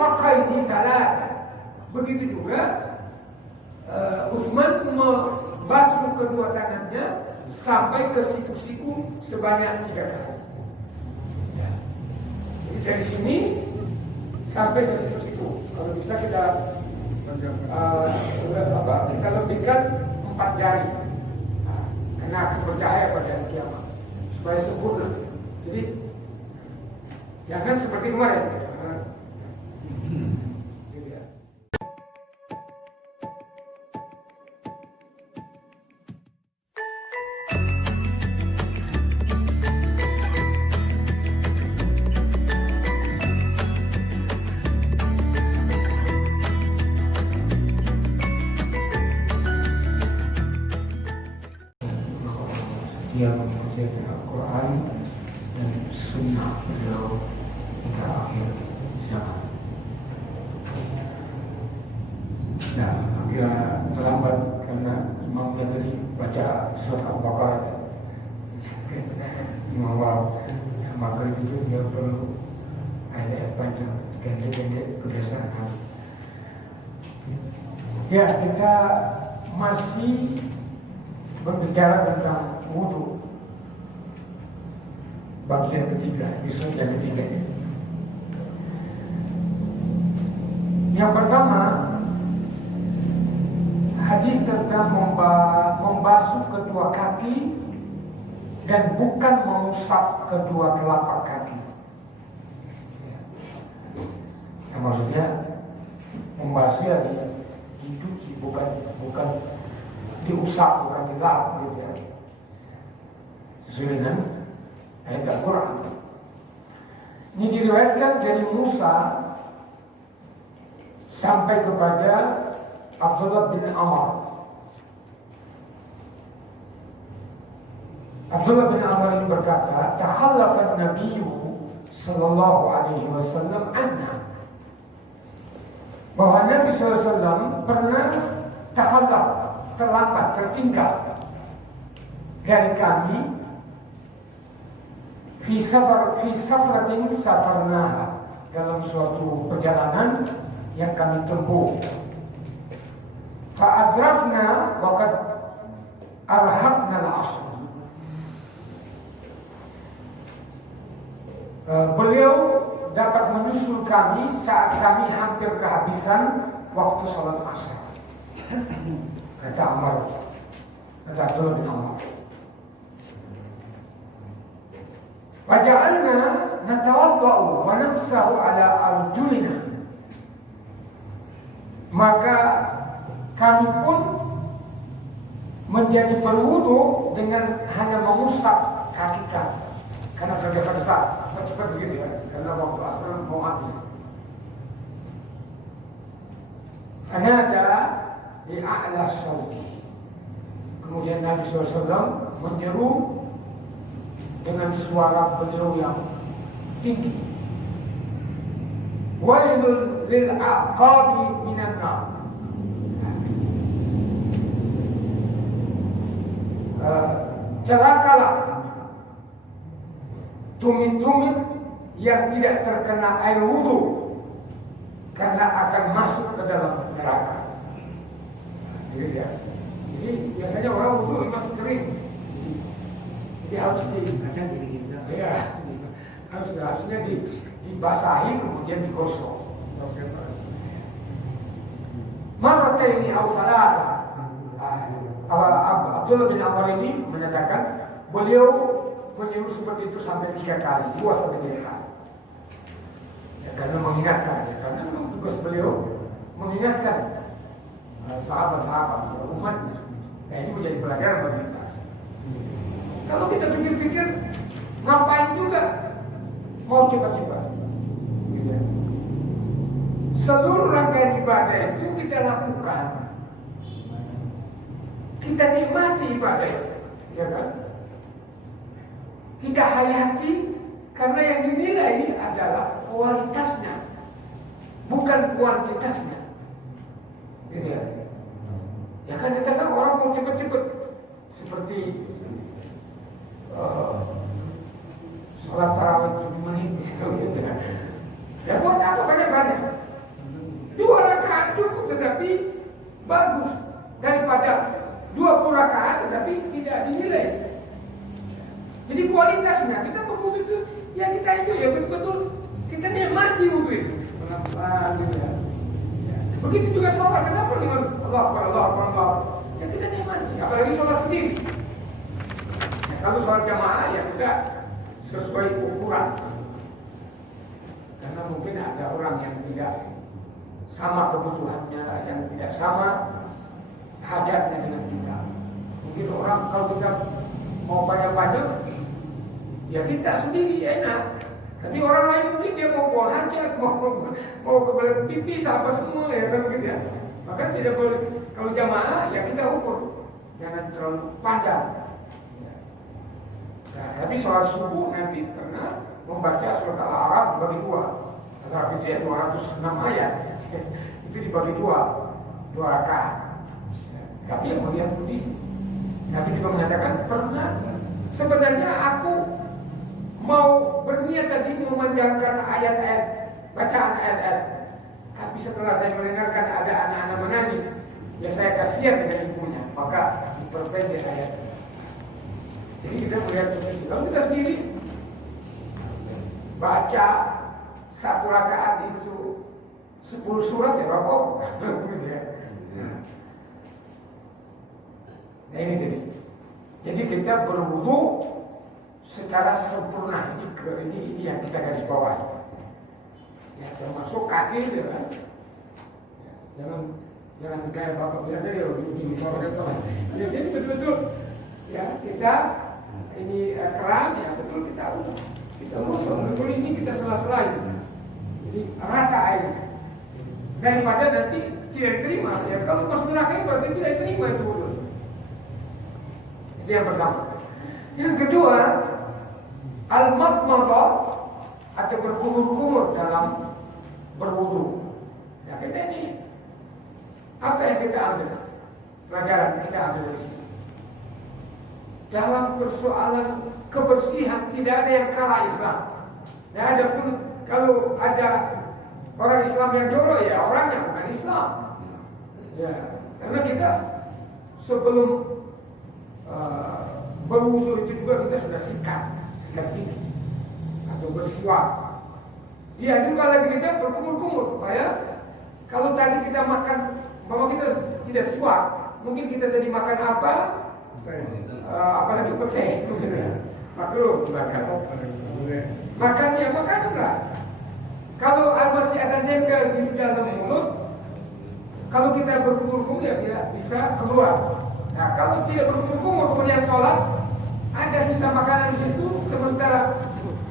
mirfaqaini salasa. Begitu juga Utsman membasuh kedua tangannya sampai ke siku-siku sebanyak 3 kali. Ya. Jadi dari sini sampai ke siku-siku. Kalau bisa kita kita lebihkan 4 jari. Nah, karena akan bercahaya pada hari kiamat supaya sempurna. Jadi jangan seperti kemarin. Dia mengajarkan Al-Quran dan Sunnah beliau hingga akhir zaman. Nah, dia terlambat karena imamnya tadi baca surat Al-Baqarah. Imam Maghrib itu dia perlu ayat panjang pendek-pendek kebiasaan. Ya, kita masih berbicara tentang wudu bagian ketiga, episode yang ketiga. Yang pertama, hadis tentang membasuh kedua kaki dan bukan mengusap kedua telapak kaki. Nah, maksudnya membasuh ya dicuci, bukan diusap, bukan dilap gitu ya. Sesuai dengan ayat Al-Quran. Ini diriwayatkan dari Musa sampai kepada Abdullah bin Amr. Abdullah bin Amr ini berkata, "Takhallafa Nabi sallallahu alaihi wasallam anna." Bahwa Nabi sallallahu alaihi wasallam pernah takhallaf, terlambat, tertinggal dari kami fi safratin safarnaha, dalam suatu perjalanan yang kami tempuh. Fa adrakna wa qad arhabna al-'asr. Beliau dapat menyusul kami saat kami hampir kehabisan waktu salat asar. Kata Amr, kata Abdullah bin Amr, waja'alna natawadda'u wa namsahu ala arjulina. Maka kami pun menjadi berwudu dengan hanya mengusap kaki kami, karena tergesa-gesa, cepat begitu ya, karena waktu asar mau habis. Fanada di a'la sauti. Kemudian Nabi SAW menyeru dengan suara beliau yang tinggi, wailul lil aqabi minan nar. Celakalah tumit-tumit yang tidak terkena air wudu, karena akan masuk ke dalam neraka. Gitu ya. Jadi biasanya orang wudu masih kering. Jadi harus harusnya dibasahi kemudian digosok. Marrataini aw thalatha. Abdullah bin Amr ini menyatakan beliau menyuruh seperti itu sampai 3 kali, 2 sampai 3 kali. Ya, karena mengingatkan, ya, karena tugas beliau mengingatkan sahabat-sahabat, umatnya. Nah, ini menjadi pelajaran bagi kita. Kalau kita pikir-pikir, ngapain juga mau cepat-cepat? Gitu. Seluruh rangkaian ibadah itu kita lakukan, kita nikmati ibadah itu, ya kan? Kita hayati, karena yang dinilai adalah kualitasnya, bukan kuantitasnya. Gitu ya. Ya kan kadang orang mau cepet-cepet, seperti sholat tarawih 7 menit gitu ya. Ya buat apa banyak-banyak? tetapi bagus daripada 20 rakaat tetapi tidak dinilai. Jadi kualitasnya kita berwudu itu ya kita itu ya betul-betul kita nikmati wudu itu. Pelan-pelan gitu ya. Begitu juga sholat, kenapa dengan Allah Akbar, Allah Akbar, Allah Akbar? Ya kita nikmati, apalagi sholat sendiri. Ya, kalau sholat jamaah ya kita sesuai ukuran. Karena mungkin ada orang yang tidak sama kebutuhannya, yang tidak sama hajatnya dengan kita. Mungkin orang kalau kita mau banyak-banyak, ya kita sendiri enak. Tapi orang lain mungkin dia mau buang hajat, mau kebelet pipis apa semua ya kan gitu ya. Maka tidak boleh kalau jamaah ya kita ukur, jangan terlalu panjang. Nah, tapi sholat subuh Nabi pernah membaca surat Al-A'raf dibagi dua. Al-A'raf itu 206 ayat. Itu dibagi dua rakaat. Tapi yang melihat kondisi. Nabi juga menyatakan pernah sebenarnya aku mau berniat tadi memanjangkan ayat-ayat, bacaan ayat-ayat. Tapi setelah saya mendengarkan ada anak-anak menangis, ya saya kasihan dengan ibunya, maka diperpendek ayat. Jadi kita melihat kondisi. Kalau kita sendiri baca satu rakaat itu 10 surat ya berapa? Nah ini jadi kita berwudu secara sempurna. Ini yang kita garis bawah. Ya termasuk kaki itu kan. Ya, jangan kayak bapak bilang tadi begini jadi betul-betul ya kita ini keran ya betul kita betul ini kita sela-selain. Jadi rata airnya. Daripada nanti tidak diterima. Ya kalau masuk neraka berarti tidak diterima itu wudu. Itu yang pertama. Yang kedua, al-madmadah atau berkumur-kumur dalam berwudu. Ya kita ini apa yang kita ambil? Pelajaran kita ambil dari sini. Dalam persoalan kebersihan tidak ada yang kalah Islam. Tidak ada pun kalau ada orang Islam yang jorok ya orangnya bukan Islam. Ya, karena kita sebelum berwudu itu juga kita sudah sikat gigi atau bersiwak. Dia juga lagi kita berkumur-kumur supaya kalau tadi kita makan, bahwa kita tidak siwak, mungkin kita tadi makan apa? Apalagi pete, makruh makan. Makannya makan enggak? Kalau masih ada nempel di dalam mulut, kalau kita berkumur-kumur ya bisa keluar. Nah kalau tidak berkumur-kumur kemudian sholat, ada sisa makanan di situ, sementara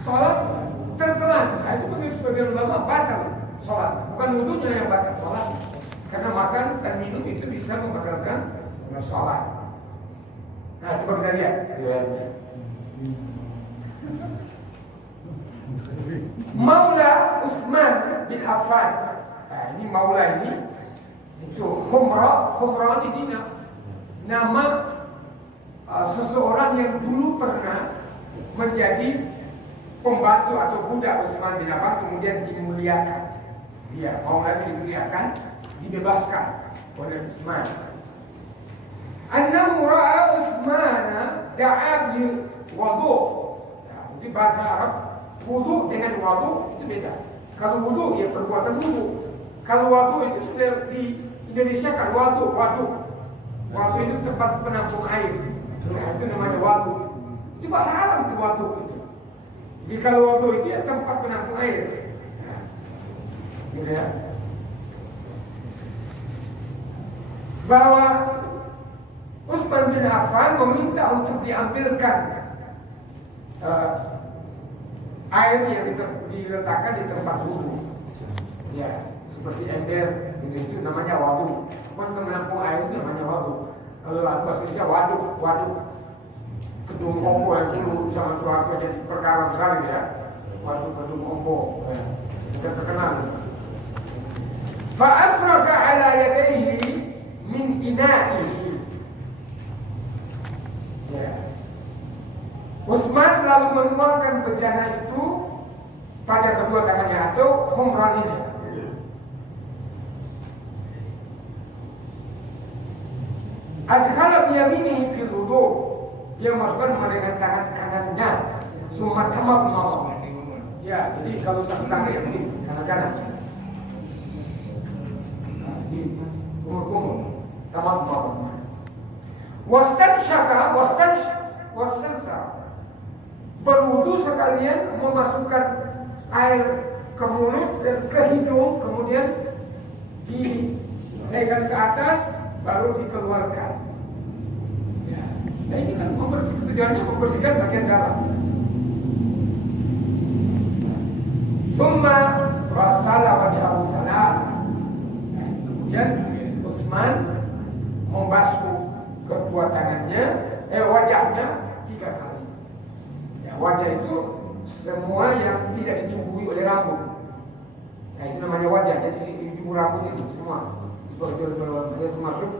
sholat tertelan. Nah itu bagi sebagian ulama batal sholat, bukan wudunya yang batal sholat. Karena makan dan minum itu bisa membatalkan sholat. Nah coba kita lihat riwayatnya. Maula Utsman bin Affan. Nah ini Maula ini itu Humra ini nama seseorang yang dulu pernah menjadi pembantu atau budak Utsman bin Affan kemudian dimuliakan. Dia Maula dimuliakan, dibebaskan oleh Utsman. Annahu ra'a Utsmana da'a bi wudu. Nah, itu bahasa Arab. Wudu dengan wudu itu beda. Kalau wudu ya perbuatan wudu. Kalau wudu itu sudah di Indonesia kan wudu. Wudu itu tempat penampung air. Nah, itu namanya wudu. Itu bahasa Arab itu wudu itu. Jadi kalau wudu itu ya tempat penampung air. Nah, gitu ya. Bahwa Utsman bin Affan meminta untuk diambilkan air yang diletakkan di tempat wudu. Ya, seperti ember, itu namanya waduk. Untuk menampung air itu namanya waduk. Kalau bahasa Indonesia waduk. Kedung Ombo yang dulu sama Soeharto jadi perkara besar ya. Waduk Kedung Ombo. Kita terkenal. Fa'afraga ala yadayhi min ina'ihi. Ya. Utsman lalu menuangkan bejana itu pada kedua tangannya atau humran ini. Adkhala biyaminihi fil wudu. Dia masukkan dengan tangan kanannya. Summa tamadmada. Ya, jadi kalau satu tangan ya begini, kanan-kanan. Di kumur-kumur. Tamadmada. Wastansha. Berwudu sekalian memasukkan air ke mulut dan ke hidung, kemudian dinaikkan ke atas, baru dikeluarkan. Ya. Nah ini kan tujuannya membersihkan bagian dalam. Summa rasala wajhahu salasa. Nah, kemudian Utsman membasuh kedua tangannya, wajahnya 3 kali. Ya, wajah itu semua yang tidak ditumbuhi oleh rambut. Nah itu namanya wajah. Jadi di ujung rambut ini semua seperti termasuk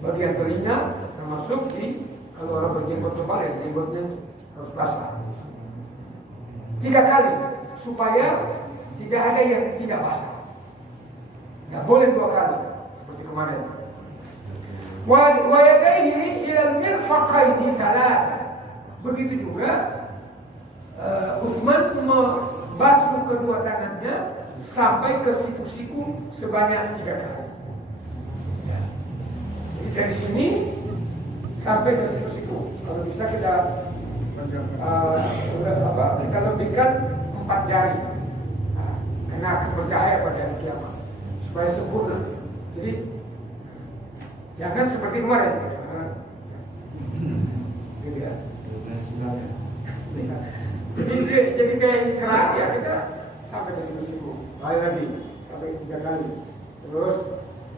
bagian telinga, termasuk di kalau orang berjenggot tebal ya jenggotnya harus basah. 3 kali supaya tidak ada yang tidak basah. Tidak boleh 2 kali seperti kemarin. Wa yadayhi ila al-mirfaqaini thalatha. Begitu juga Utsman membasuh kedua tangannya sampai ke siku-siku sebanyak 3 kali. Ya. Jadi dari sini sampai ke siku-siku. Kalau bisa kita kita lebihkan 4 jari. Nah, karena akan bercahaya pada hari kiamat supaya sempurna. Jadi jangan seperti kemarin. Gitu ya. Jadi kayak keras ya kita sampai ke siku-siku. Lagi sampai 3 kali. Terus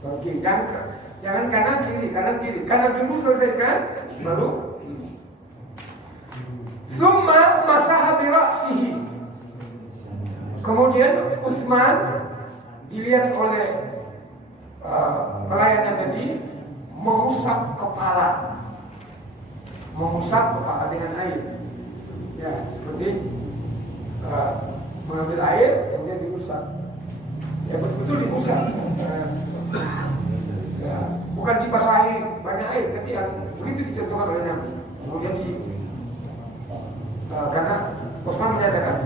bagi jangan kanan kiri. Kanan dulu selesaikan baru kiri. Summa masaha bi ra'sihi. Kemudian Utsman dilihat oleh pelayannya tadi mengusap kepala dengan air. Ya, seperti mengambil air kemudian diusap. Ya betul diusap. Ya, bukan dibasahi banyak air, tapi yang begitu dicontohkan oleh Nabi. Kemudian karena Utsman menyatakan,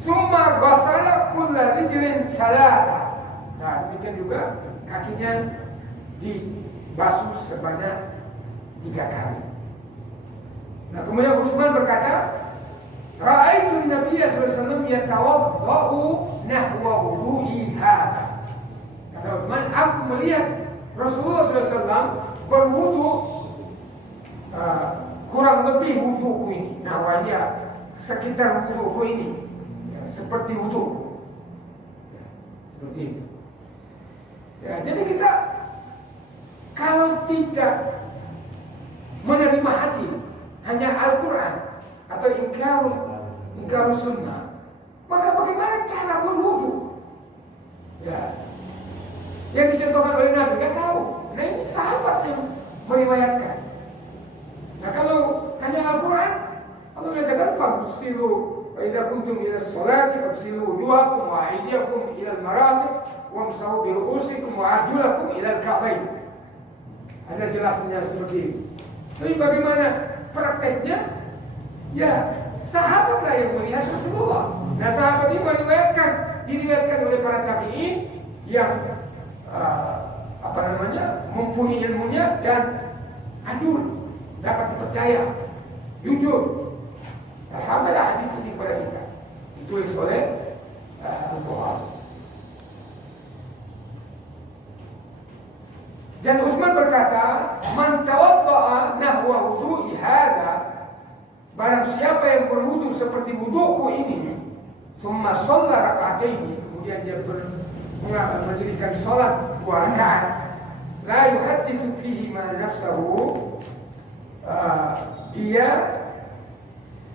"Summa ghasala kulla rijlin salasa." Nah, demikian juga kakinya dibasuh sebanyak 3 kali. Nah, kemudian Utsman berkata, "Ra'aitu Nabiya sallallahu alaihi wasallam yatawaddau nahwa wudu'i hadha." Kata Utsman, aku melihat Rasulullah SAW berwudu kurang lebih wuduku ini. Nah, wajah sekitar wuduku ini, ya, seperti wudu. Ya, seperti itu. Ya, jadi kita kalau tidak menerima hati hanya Al-Quran atau ingkar sunnah, maka bagaimana cara berwudu? Ya, yang dicontohkan oleh Nabi nggak tahu. Nah ini sahabat yang meriwayatkan. Nah kalau hanya Al-Quran, Allah menyatakan fagsilu wa idza kuntum ila sholati fagsilu wujuhakum wa aydiyakum ila al-marafiq wamsahu bi ru'usikum wa arjulakum ila al-ka'bayn. Ada jelasnya seperti ini. Tapi bagaimana prakteknya? Ya sahabatlah yang melihat Rasulullah. Nah sahabat ini diriwayatkan oleh para tabi'in yang mempunyai ilmunya dan adil, dapat dipercaya, jujur. Nah, sampailah hadis ini kepada kita. Ditulis oleh Al-Bukhari. Dan Utsman berkata, "Man tawadda'a nahwa wudu'i hadza." Barang siapa yang berwudu seperti wuduku ini, summa shalla raka'ataini, kemudian dia mendirikan salat 2 rakaat, la yuhadditsu fihi ma nafsahu, dia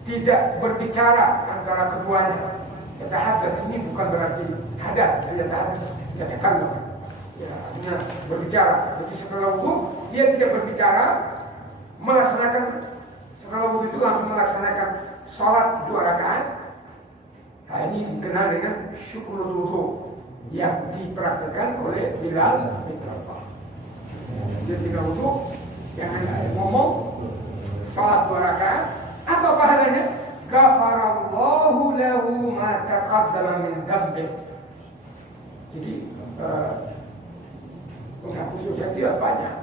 tidak berbicara antara keduanya. Kata hadas ini bukan berarti hadas, dia katakan ya, artinya berbicara. Jadi setelah wudu dia tidak berbicara, melaksanakan setelah wudu itu langsung melaksanakan salat 2 rakaat. Nah ini dikenal dengan syukrul wudu yang dipraktikkan oleh Bilal bin Rabah. Dia tinggal wudu Jangan ngomong salat 2 rakaat. Apa pahalanya? Ghafarallahu lahu ma taqaddama min dzambih. Jadi khususnya dia banyak.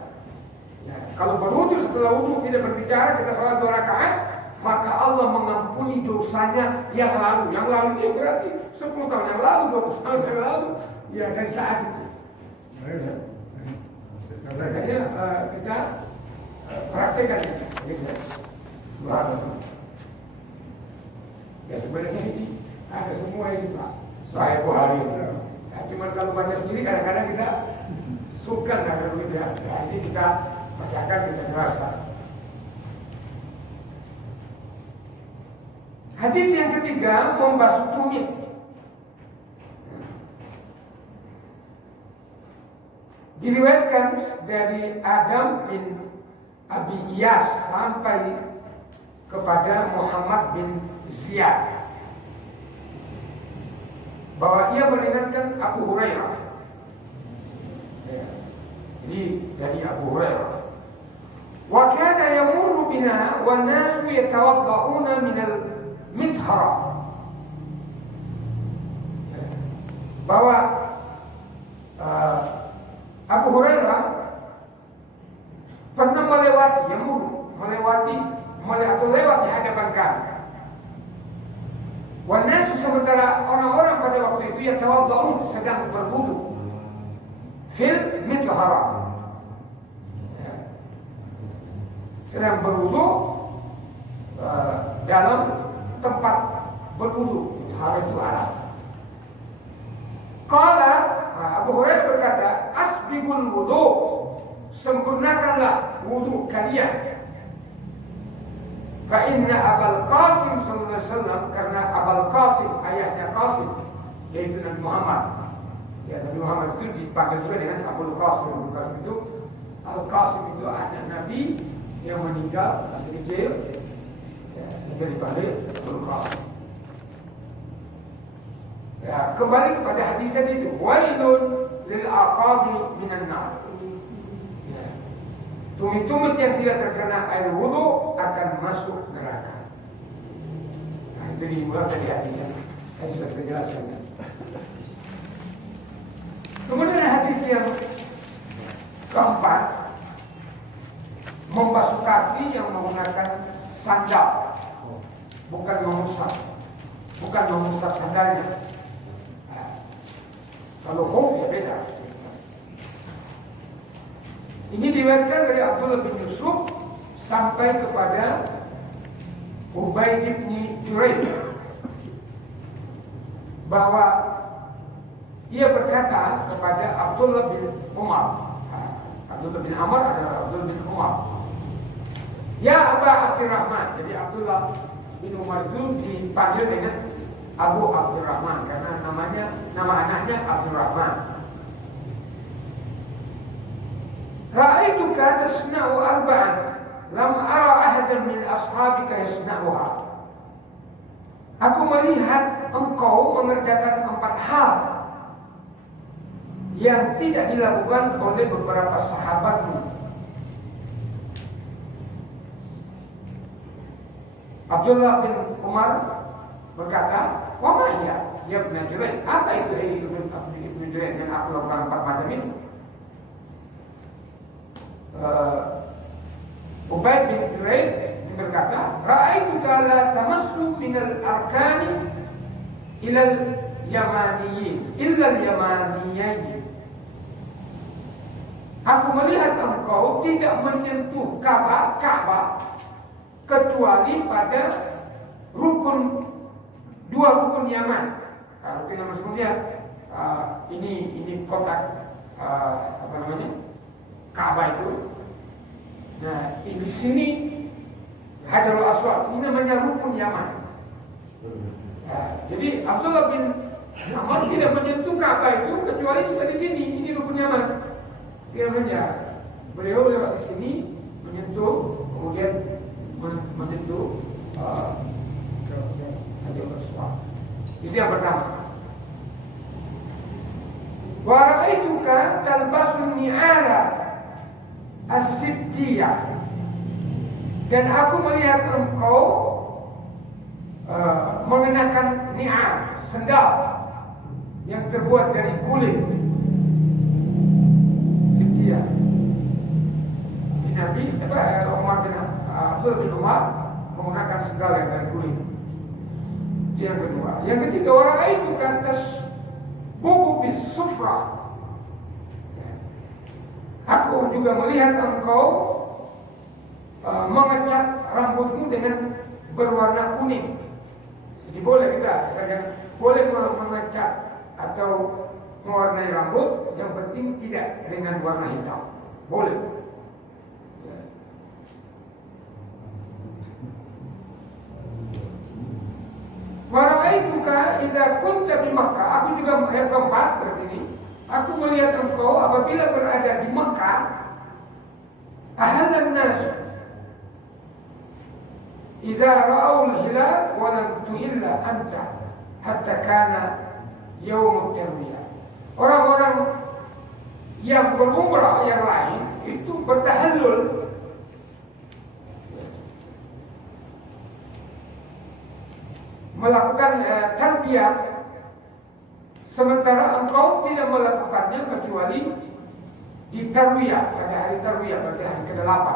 Ya, kalau berwudu setelah wudu tidak berbicara, kita salat 2 rakaat, maka Allah mengampuni dosanya yang lalu. Yang lalu itu berarti 10 tahun yang lalu, 20 tahun yang lalu, ya dari saat itu. Makanya kita praktekkan ini. Ya sebenarnya ini ada semua ini Pak. Saya Bukhari. Ya, cuma kalau baca sendiri kadang-kadang kita suka nggak begitu ya. Nah, ini kita bacakan, kita jelaskan. Hadis yang ketiga, membasuh tumit. Diriwayatkan dari Adam bin Abi Iyas sampai kepada Muhammad bin Ziyad bahwa ia mendengarkan Abu Hurairah. Ya. Jadi dari Abu Hurairah. Wa kana yamurru bina wan nasu yatawadda'una min al-mithara. Ya. Bahwa Abu Hurairah pernah melewati lewat di hadapan kami. Wanasu sementara orang-orang pada waktu itu yatawadda'un sedang berwudu fil mithara. Ya. Sedang berwudu dalam tempat berwudu. Mithara itu alat. Qala Abu Hurairah berkata, asbigul wudu, sempurnakanlah wudu kalian. Fa inna Abul Qasim sallallahu alaihi wasallam, karena Abul Qasim ayahnya Qasim yaitu Nabi Muhammad. Ya, Nabi Muhammad itu dipanggil juga dengan Abul Qasim. Abul Qasim itu Al-Qasim itu anak Nabi yang meninggal masih kecil. Ya, sehingga dipanggil Abul Qasim. Ya, kembali kepada hadis tadi itu, wailun lil aqabi minan nar. Tumit-tumit yang tidak terkena air wudu akan masuk neraka. Nah, itu diulang tadi hadisnya. Saya sudah terjelaskan. Kemudian hadis yang keempat, membasuh kaki yang menggunakan sandal, bukan mengusap sandalnya. Nah, kalau khuf ya beda. Ini diriwayatkan dari Abdullah bin Yusuf sampai kepada Ubaid bin Juraij bahwa ia berkata kepada Abdullah bin Umar. Abdullah bin Amr adalah Abdullah bin Umar. Ya Aba Abdurrahman. Jadi Abdullah bin Umar itu dipanggil dengan Abu Abdurrahman karena nama anaknya Abdurrahman. Ra'aituka tasna'u arba'an lam ara ahadan min ashabika yasna'uha. Aku melihat engkau mengerjakan 4 hal yang tidak dilakukan oleh beberapa sahabatmu. Abdullah bin Umar berkata, "Wa ma hiya ya Ibnu Juraij?" Apa itu Ibnu Juraij yang aku lakukan 4 macam itu? Ubaid bin Juraij berkata, "Ra'aituka la tamassu min al-arkani ila al-yamaniyyin, illa al-yamaniyyin." Aku melihat engkau tidak menyentuh Ka'bah kecuali pada dua rukun Yaman. Kalau kita maksudnya ini kotak Ka'bah itu. Nah, di sini Hajarul Aswad ini namanya rukun Yaman. Nah, jadi Abdullah bin Amr tidak menyentuh Ka'bah itu kecuali sudah di sini. Ini rukun Yaman. Namanya beliau lewat di sini menyentuh, kemudian menyentuh Hajarul Aswad. Itu yang pertama. Wa ra'aituka talbasun ni'ala as-sittiyah Dan aku melihat engkau mengenakan ni'am, sendal yang terbuat dari kulit. Setia. Nabi Umar bin Abdul bin Umar menggunakan sendal yang dari kulit. Itu yang kedua. Yang ketiga, orang itu kantas bubu bis sufra. Aku juga melihat engkau mengecat rambutmu dengan berwarna kuning. Jadi boleh kita, misalnya boleh mengecat atau mewarnai rambut, yang penting tidak dengan warna hitam. Boleh. Wara'aituka idza kunta di Makkah. Aku juga yang keempat berarti ini. Aku melihat engkau apabila berada di Makkah. Ahalan nas idza ra'au al-hilal wa lam tuhilla anta hatta kana yaum at-tarwiyah. Orang-orang yang berumrah yang lain itu bertahallul, melakukan tarbiyah, sementara engkau tidak melakukannya kecuali di tarwiyah, pada hari tarwiyah, pada hari ke-8.